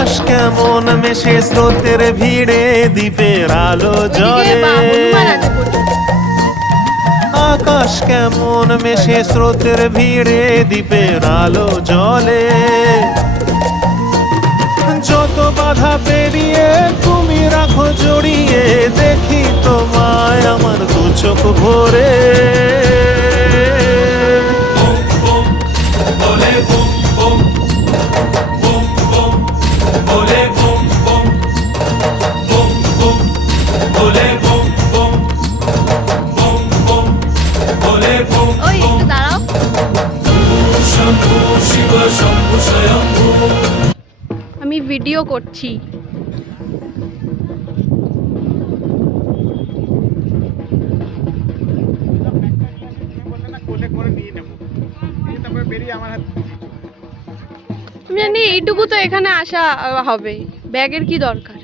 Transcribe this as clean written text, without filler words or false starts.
আকাশ কেমন মেশে স্রোতের ভিড়ে দ্বীপের আলো জলে আকাশ কেমন মেশে স্রোতের ভিড়ে দ্বীপের আলো জলে যত বাধা পেরিয়ে তুমি রাখো জড়িয়ে দেখি তোমায় আমার দু চোখ ভরে আমি ভিডিও করছি। আমি জানি এইটুকু তো এখানে আসা হবে, ব্যাগের কি দরকার।